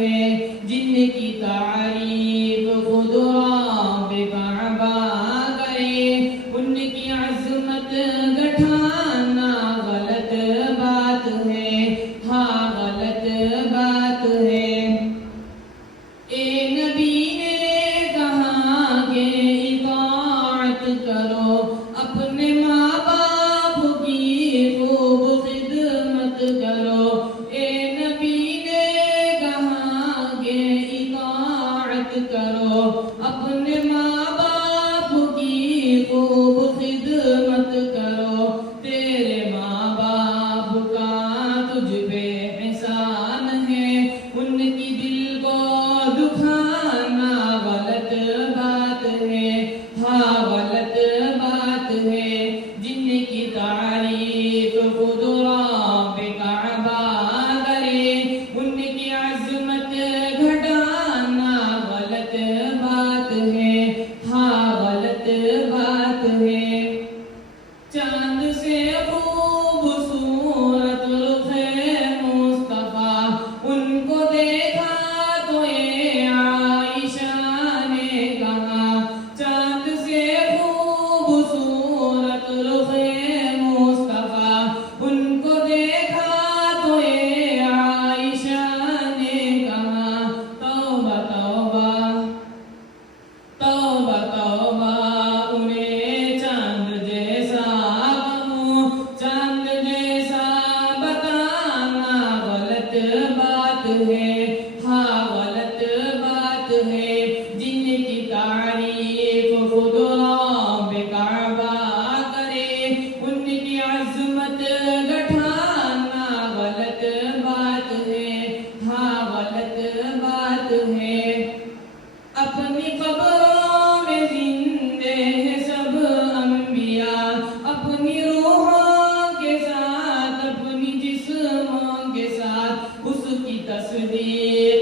ہے جن کی تعریف خود رب کعبہ کرے، ان کی عظمت گٹھانا غلط بات ہے، ہاں غلط بات ہے۔ اے نبی نے کہا کہ اطاعت کرو، اپنے ماں باپ کی خوب خدمت کرو۔ اے نبی نے کہا کہ اطاعت کرو، اپنے ماں باپ کی خوب خدمت کرو۔ تیرے ماں باپ کا تجھ پہ احسان ہے، ان کی دل کو دکھانا غلط بات ہے، ہاں غلط بات ہے۔ جن کی تعریف خود رب کعبہ کرے، ان کی عظمت گھٹانا غلط بات ہے، ہاں غلط بات ہے۔ چاند سے خوبصورت رخ مصطفیٰ، ان کو دیکھا تو اے عائشہ نے کہا، چاند سے خوبصورت رخ مصطفیٰ، ان کو دیکھا تو اے عائشہ نے کہا، توبہ توبہ توبہ توبہ انہیں چاند جیسا بنو، چاند جیسا بتانا غلط بات ہے، ہاں غلط بات ہے۔ جن کی تعریف خود رب کعبہ کرے، ان کی عظمت گٹھانا غلط بات ہے، ہاں غلط بات ہے۔ اپنی قبروں میں زندے ہیں سب انبیاء، اپنی روحوں کے ساتھ، اپنی جسموں کے ساتھ اس کی تصدیق